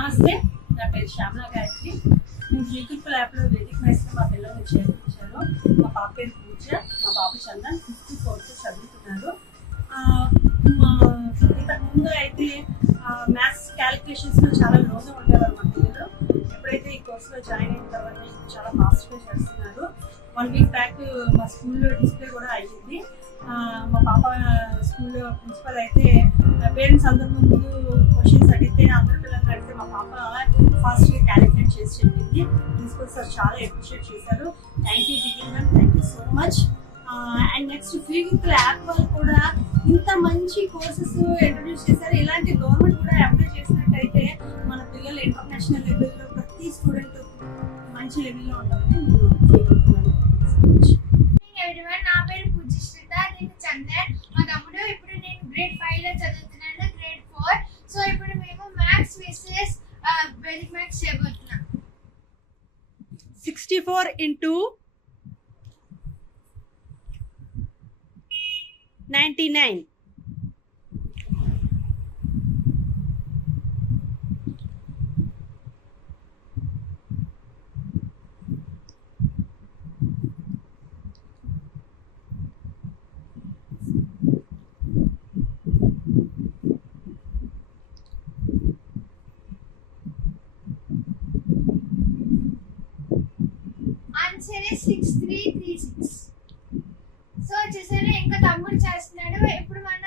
నమస్తే నా పేరు శ్యామల గాయత్రి. నేను జీకుల్ యాప్లో వేదిక మేస్త్రి మా పిల్లల్ని చేర్పించాను మా పాప పేరు పూజ మా బాబు చందన్ ఫిఫ్త్ ఫోర్త్ చదువుతున్నారు. మా ఇంతకు ముందు అయితే మ్యాథ్స్ క్యాలిక్యులేషన్స్లో చాలా లోగా ఉండేవారు మా పిల్లలు. ఎప్పుడైతే ఈ కోర్సులో జాయిన్ అయిన తర్వాత చాలా ఫాస్ట్గా చేస్తున్నారు. వన్ వీక్ బ్యాక్ మా స్కూల్లో డిస్ప్లే కూడా అయ్యింది. మా పాప స్కూల్లో ప్రిన్సిపల్ అయితే పేరెంట్స్ అందరి ముందు క్వశ్చన్స్ అడిగితే అందరూ ఫాస్ట్గా క్యాలిక్యులేట్ చేసి చెప్పింది. ప్రిన్సిపల్ సార్ చాలా అప్రిషియేట్ చేశారు. Thank you దిగింగ్ thank you so much and next ఫీవిక్ app వాళ్ళు కూడా ఇంత మంచి కోర్సెస్ ఇంట్రడ్యూస్ చేశారు. ఇలాంటి గవర్నమెంట్ కూడా అప్లై చేసినట్టయితే మన పిల్లలు ఇంటర్నేషనల్ లెవెల్లో ప్రతి స్టూడెంట్ మంచి లెవెల్లో ఉంటారని sixty four into ninety nine. Six three three six so చూసారు? ఇంకా తమ్ముడు చేస్తున్నాడు. ఎప్పుడు మనం